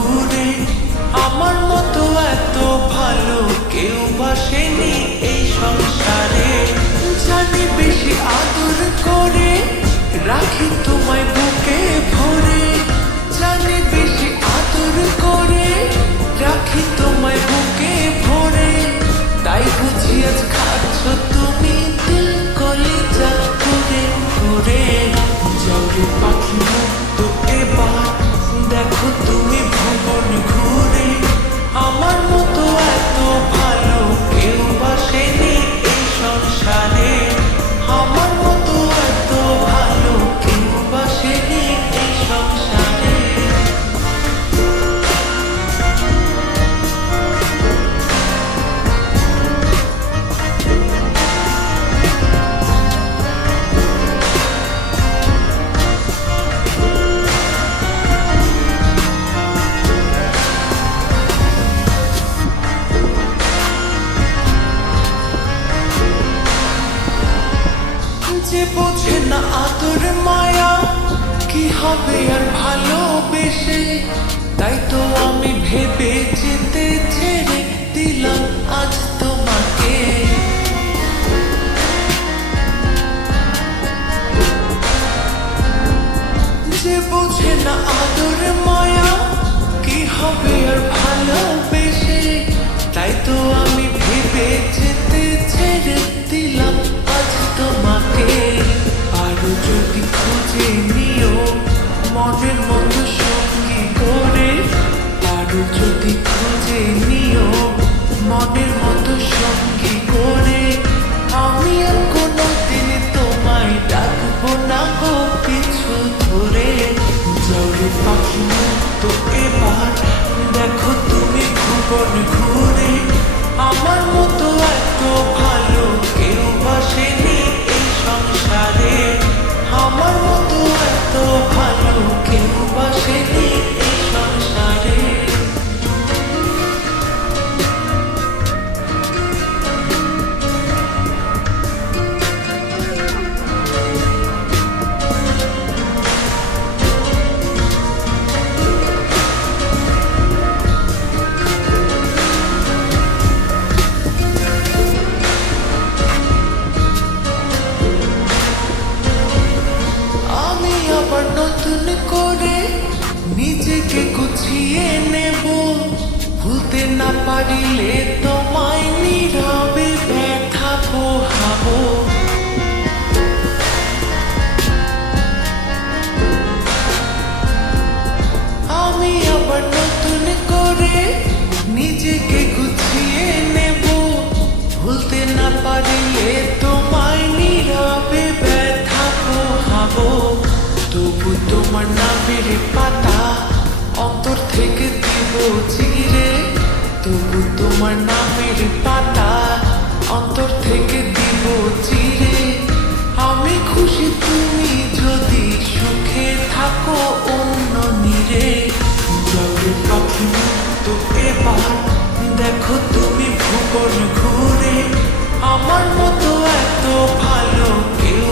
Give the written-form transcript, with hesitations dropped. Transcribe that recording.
ঘুরে। আমার মতো এত ভালো কেউ বাসেনি এই সংসারে। জানি বেশি আদর করে রাখি তোমায় বুকে ভরে। জানি বেশি আদর করে রাখি তোমায় বুকে ভরে। তাই বুঝি আজ খাচ্ছ তুমি দিল কলিজা করে করে। যাও রে পাখি মুক্ত এবার, দেখো তুমি ভুবন ঘুরে। আমার মতো এত ভালো কেউ বাসেনি এই সংসারে। আমার মতো এত ভালো কেউ বাসেনি এই সংসারে। যে বোঝে না আদর মায়া কি হবে আর ভালোবেসে। তাই তো আমি ভেবে যেতে ছেড়ে দিলাম আজ তোমাকে। যে বোঝে না আদর মায়া কি হবে আর ভালোবেসে। তাই তো আমি ভেবে যেতে ছেড়ে দিলাম আজ তোমাকে। আরো যদি খুঁজে নিও মনের মতো সঙ্গী করে। আরো যদি খুঁজে নিও মনের মতো সঙ্গী করে। আমি আর কোনোদিন তোমায় ডাকবো না গো পিছু ধরে। যাও রে পাখি মুক্ত এবার, দেখো তুমি ভুবন ঘুরে। আমার মতো এত ভালো কেউ বাসেনি এই সংসারে। আমার মতো এত ভালো কেউ বাসেনি এই সংসারে। আমি আবার নতুন করে নিজেকে গুছিয়ে নেব। ভুলতে না পারিলে তোমায় নীরবে ব্যথা পোহাবো। আমি আবার নতুন করে নিজেকে গুছিয়ে নেব। ভুলতে না পারিলে তোমায় নীরবে ব্যথা পোহাবো। তবু তোমার নামের পাতা অন্তর থেকে দিব চিরে। তবু তোমার নামের পাতা অন্তর থেকে দিব চিরে। আমি খুশি তুমি যদি সুখে থাকো অন্য নীরে। যাও রে পাখি মুক্ত এবার, দেখো তুমি ভুবন ঘুরে। আমার মতো এত ভালো কেউ